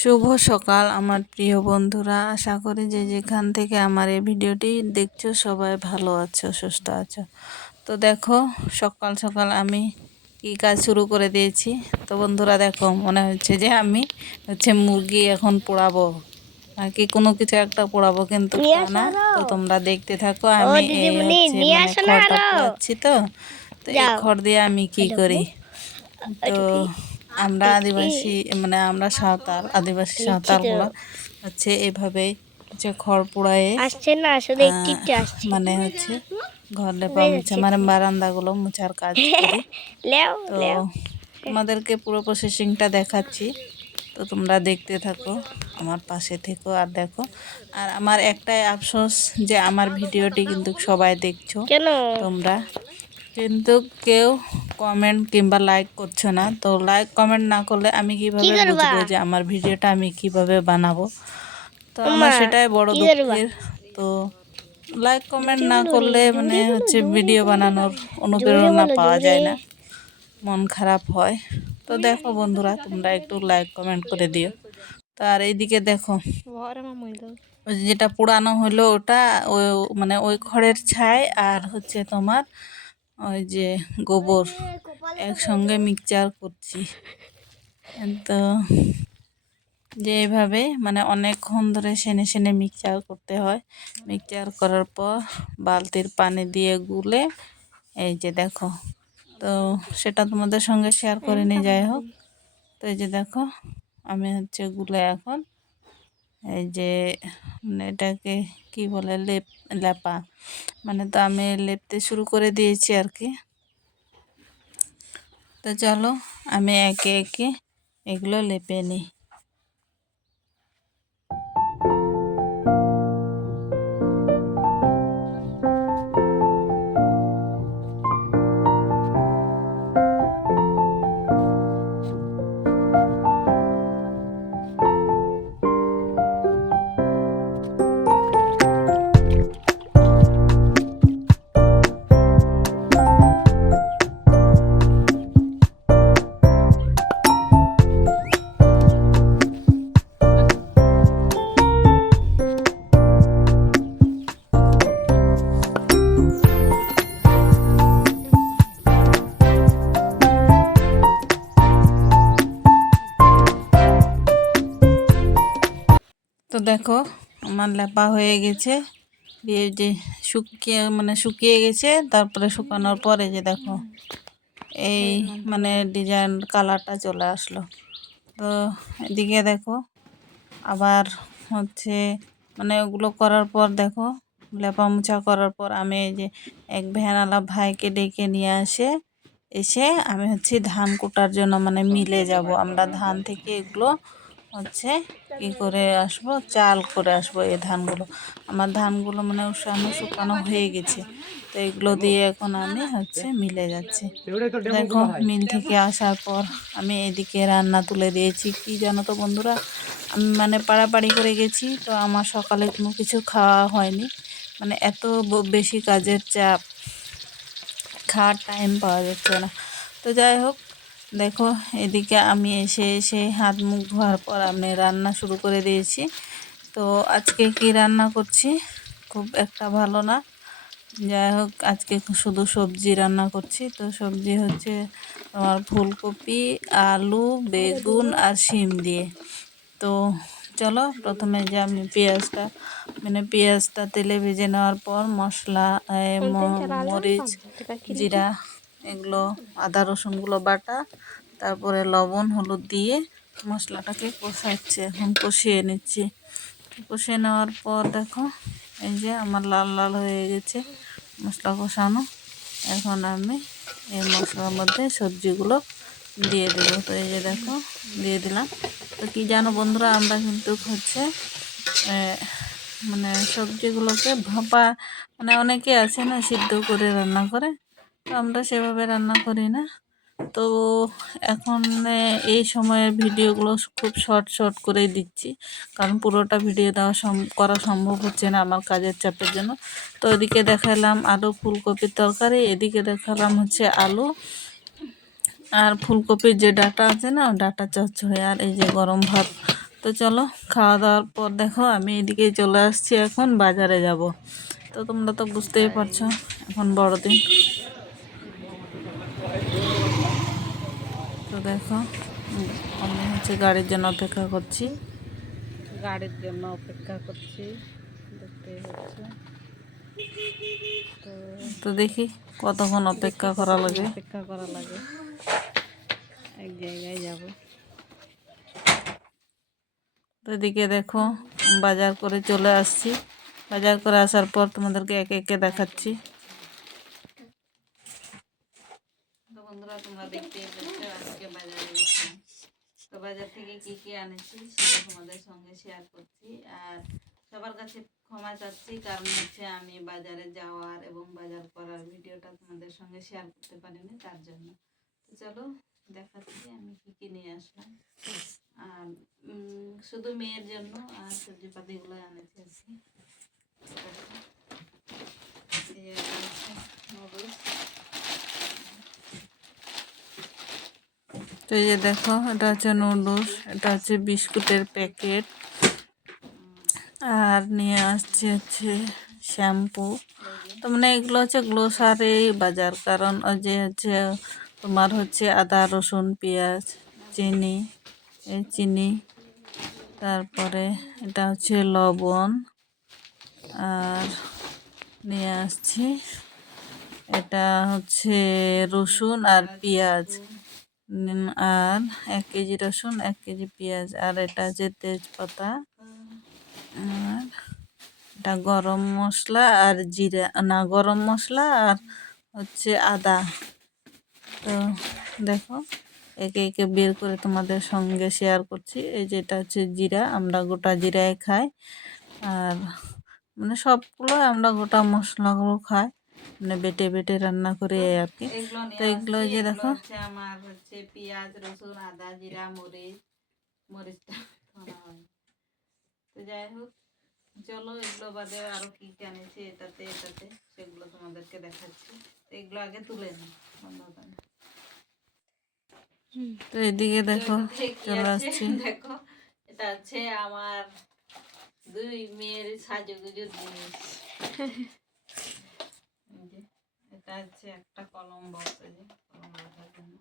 শুভ সকাল আমার প্রিয় বন্ধুরা, আশা করি যে যেখান থেকে আমার এই ভিডিওটি দেখছো সবাই ভালো আছো, সুস্থ আছো। তো দেখো সকাল সকাল আমি কি কাজ শুরু করে দিয়েছি। তো বন্ধুরা দেখো, মনে হচ্ছে যে আমি মুরগি এখন পোড়াবো আর কি কোনো কিছু একটা পোড়াবো, কিন্তু তা না। তো তোমরা দেখতে থাকো, আমি এই খড়টা পোড়াচ্ছি। তো তো এই খড় দিয়ে আমি কি করি। তো আমরা আদিবাসী আমরা আদিবাসী সাঁওতালগুলো এভাবেই খড় পোড়ায়ে ঘর লেপা মুছা বারান্দাগুলো মুছার কাজ করি। তো তোমাদেরকে পুরো প্রসেসিংটা দেখাচ্ছি, তো তোমরা দেখতে থাকো, আমার পাশে থেকো আর দেখো। আর আমার একটাই আফসোস যে আমার ভিডিওটি কিন্তু সবাই দেখছো তোমরা, কিন্তু কেউ কমেন্ট কিংবা লাইক করছো না। তো লাইক কমেন্ট না করলে আমি কিভাবে বুঝবো যে আমার ভিডিওটা আমি কিভাবে বানাবো। তো আমার সেটাই বড় দুঃখের। তো লাইক কমেন্ট না করলে ভিডিও বানানোর অনুপ্রেরণা পাওয়া যায় না, মন খারাপ হয়। তো দেখো বন্ধুরা, তোমরা একটু লাইক কমেন্ট করে দিও। তো আর এইদিকে দেখো, যেটা পোড়ানো হলো ওটা ওই খড়ের ছাই আর তোমার ওই যে গোবর একসঙ্গে মিক্সচার করছি। তো যে এইভাবে অনেকক্ষণ ধরে সেনে সেনে মিক্সচার করতে হয়। মিক্সচার করার পর বালতির পানি দিয়ে গুলে এই যে দেখো, তো সেটা তোমাদের সঙ্গে শেয়ার করে নিয়ে যাই হোক। তো এই যে দেখো, আমি গুলে এখন এই যে এটাকে কি বলে লেপা, তো আমি লেপতে শুরু করে দিয়েছি আর কি। তো চলো আমি একে একে এগুলো লেপে নিই। তো দেখো আমার লেপা হয়ে গেছে, দিয়ে যে শুকিয়ে গেছে। তারপরে শুকানোর পরে যে দেখো এই ডিজাইন কালারটা চলে আসলো। তো এদিকে দেখো আবার ওগুলো করার পর দেখো, লেপা মোছা করার পর আমি এই যে এক ভ্যানওয়ালা ভাইকে ডেকে নিয়ে এসে আমি ধান কোটার জন্য মিলে যাব। আমরা ধান থেকে এগুলো কি করে আসবো, চাল করে আসবো। এই ধানগুলো আমার ধানগুলো উষানো শুকানো হয়ে গেছে। তো এগুলো দিয়ে এখন আমি মিলে যাচ্ছি। দেখো মিল থেকে আসার পর আমি এদিকে রান্না তুলে দিয়েছি। কি জানো তো বন্ধুরা, আমি পাড়াপাড়ি করে গেছি, তো আমার সকালে কোনো কিছু খাওয়া হয়নি। এত বেশি কাজের চাপ, খাওয়ার টাইম পাওয়া যাচ্ছে না। তো যাই হোক, দেখো এদিকে আমি এসে হাত মুখ ধোয়ার পর আমি রান্না শুরু করে দিয়েছি। তো আজকে কি রান্না করছি খুব একটা ভালো না, যাই হোক আজকে শুধু সবজি রান্না করছি। তো সবজি তোমার ফুলকপি, আলু, বেগুন আর শিম দিয়ে। তো চলো প্রথমে যে আমি পেঁয়াজটা তেলে ভেজে নেওয়ার পর মশলা, মরিচ, জিরা, এগুলো আদা রসুনগুলো বাটা, তারপরে লবণ হলুদ দিয়ে মশলাটাকে এখন কষিয়ে নিচ্ছি। কষিয়ে নেওয়ার পর দেখো এই যে আমার লাল লাল হয়ে গেছে মশলা কষানো। এখন আমি এই মশলার মধ্যে সবজিগুলো দিয়ে দেবো। তো এই যে দেখো দিয়ে দিলাম। তো কি জানো বন্ধুরা, আমরা কিন্তু সবজিগুলোকে ভাপা অনেকে আছে না সিদ্ধ করে রান্না করে, তো আমরা সেভাবে রান্না করি না। তো এখন এই সময়ের ভিডিওগুলো খুব শর্ট শর্ট করেই দিচ্ছি, কারণ পুরোটা ভিডিও করা সম্ভব হচ্ছে না আমার কাজের চাপের জন্য। তো এদিকে দেখালাম আলু ফুলকপির তরকারি, এদিকে দেখালাম আলু আর ফুলকপির যে ডাঁটা আছে না, ডাঁটা চচ্চড়ি, আর এই যে গরম ভাত। তো তো চলো, খাওয়া দাওয়ার পর দেখো আমি এদিকে চলে আসছি, এখন বাজারে যাব। তো তোমরা তো বুঝতেই পারছো এখন বড়দিন। তো দেখো আমি হচ্ছে গাড়ির জন্য অপেক্ষা করছি, দেখতেই হচ্ছে। তো দেখি কতক্ষণ অপেক্ষা করা লাগে। এক জায়গায় যাব। তো এদিকে দেখো বাজার করে চলে আসছি, বাজার করে আসার পর তোমাদেরকে একে একে দেখাচ্ছি। তো বন্ধুরা তোমরা দেখতেই পাচ্ছ আজকে বাজারে গেছি। তো বাজার থেকে কি কি আনেছি সেটা তোমাদের সঙ্গে শেয়ার করছি। আর সবার কাছে ক্ষমা চাচ্ছি, কারণ হচ্ছে আমি বাজারে যাওয়ার এবং বাজার করার ভিডিওটা তোমাদের সঙ্গে শেয়ার করতে পারিনি, তার জন্য। তো চলো দেখাচ্ছি আমি কি কি নিয়ে আসলাম। আর শুধু মেয়ের জন্য আর সবজিপাতিগুলো আনেছি আজকে। তো এই যে দেখো এটা হচ্ছে নুডলস, এটা হচ্ছে বিস্কুটের প্যাকেট, আর নিয়ে আসছে হচ্ছে শ্যাম্পু। তো মানে এগুলো হচ্ছে গ্লোসারি বাজার, কারণ ওই যে হচ্ছে তোমার হচ্ছে আদা রসুন পেঁয়াজ চিনি, তারপরে এটা হচ্ছে লবণ, আর নিয়ে আসছি এটা হচ্ছে রসুন আর পেঁয়াজ, আর 1 কেজি রসুন 1 কেজি পেঁয়াজ, আর এটা হচ্ছে তেজপাতা, আর এটা গরম মশলা আর জিরা, না গরম মশলা আর হচ্ছে আদা। তো দেখো একে একে বের করে তোমাদের সঙ্গে শেয়ার করছি। এই যেটা হচ্ছে জিরা, আমরা গোটা জিরায় খাই, আর মানে সবগুলো আমরা গোটা মশলাগুলো খাই, মানে বেটে বেটে রান্না করে আর কি। তো এগুলো যে দেখো আমার হচ্ছে পেঁয়াজ রসুন আদা জিরা মরিচটা তো যাই হোক, চলো এগুলো বাদে আরো কি কি আনেছি এটাতে সেগুলো তোমাদেরকে দেখাচ্ছি। তো এগুলো আগে তুলে নিই। তো এদিকে দেখো চলে আসছি, দেখো এটা হচ্ছে আমার 2 মেয়ের সাজুগুজুর জিনিস। এটা হচ্ছে একটা কলম বক্স, কলম রাখার জন্য।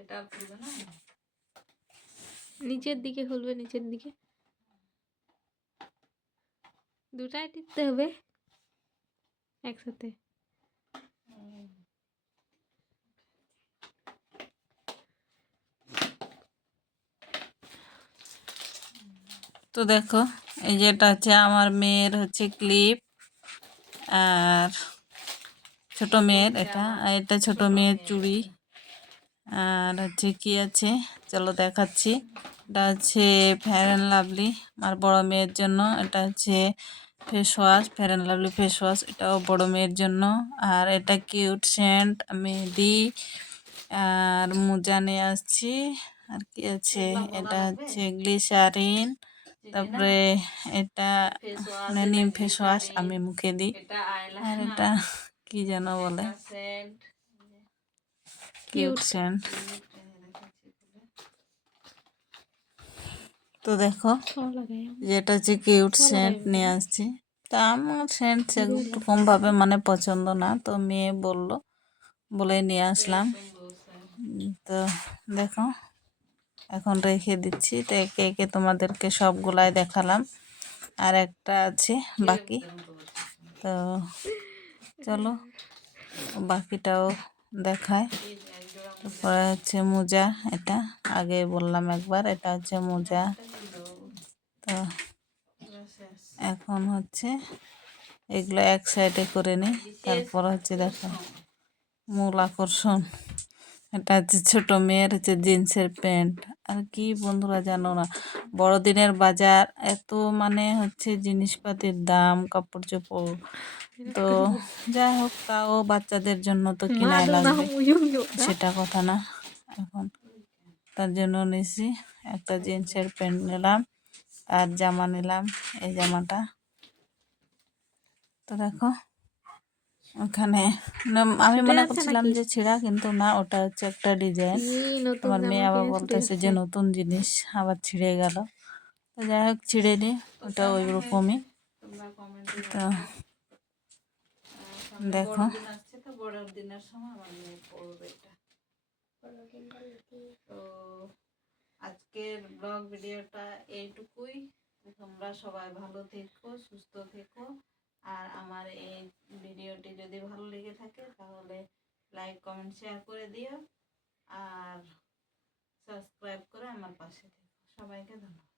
এটা খুলবে না, নিচের দিকে খুলবে, নিচের দিকে দুটাই টিপতে হবে একসাথে। তো দেখো এই যেটা হচ্ছে আমার মেয়ের হচ্ছে ক্লিপ, আর ছোট মেয়ের এটা, আর এটা ছোট মেয়ের চুড়ি, আর হচ্ছে কি আছে চলো দেখাচ্ছি। এটা হচ্ছে ফেয়ার অ্যান্ড লাভলি আমার বড় মেয়ের জন্য, এটা হচ্ছে face wash, fair and lovely face wash, এটাও বড় মেয়ের জন্য। আর এটা কিউট সেন্ট আমি দিই, আর মোজা নিয়ে আসছি। আর কি আছে, এটা হচ্ছে গ্লিসারিন, তারপরে এটা নিম ফেস ওয়াশ আমি মুখে দিই, আর এটা কি যেন বলে কিউট সেন্ট। তো দেখো যেটা হচ্ছে কিউট সেন্ট নিয়ে আসছি। তা আমার সেন্ট সেরকম ভাবে মানে পছন্দ না, তো মেয়ে বলে নিয়ে আসলাম। তো দেখো এখন রেখে দিচ্ছি, তো একে একে তোমাদেরকে সবগুলাই দেখালাম, আর একটা আছে বাকি। তো চলো বাকিটাও দেখায়। তারপরে হচ্ছে মোজা, এটা আগে বললাম একবার, এটা হচ্ছে মোজা। তো এখন হচ্ছে এগুলো এক সাইডে করে নিই, তারপর হচ্ছে দেখো মূল আকর্ষণ, এটা হচ্ছে ছোট মেয়ের হচ্ছে জিন্সের প্যান্ট। আর কি বন্ধুরা জানো না, বড়দিনের বাজার এত মানে হচ্ছে জিনিসপাতির দাম, কাপড় চোপড়, তো যাই হোক তাও বাচ্চাদের জন্য তো কিনাই লাগবে, সেটা কথা না। এখন তার জন্য নিয়েছি একটা জিন্সের প্যান্ট নিলাম, আর জামা নিলাম, এই জামাটা। তো দেখো ওখানে আমি ছুটে মনে যাচ্ছে করছিলাম নাকি যে ছিঁড়া, কিন্তু না, ওটা হচ্ছে একটা ডিজাইন। কি নতুন আমার জামা মেয়ে আবার কিনে ছুটে বলতেছে যে যাচ্ছে নতুন জিনিস আবার ছিঁড়ে গেল। তো যাই হোক, ছিঁড়ে নি, ওটা ওই রকমই। তো দেখো, তো বড় দিনের সময় আমার মেয়ে পড়বে এটা। তো আজকের ব্লগ ভিডিওটা এইটুকুই। তোমরা সবাই ভালো থেকো, সুস্থ থেকো। আর আমার এই ভিডিওটি যদি ভালো লেগে থাকে তাহলে লাইক, কমেন্ট, শেয়ার করে দিও। আর সাবস্ক্রাইব করে আমার পাশে থেকো। সবাইকে ধন্যবাদ।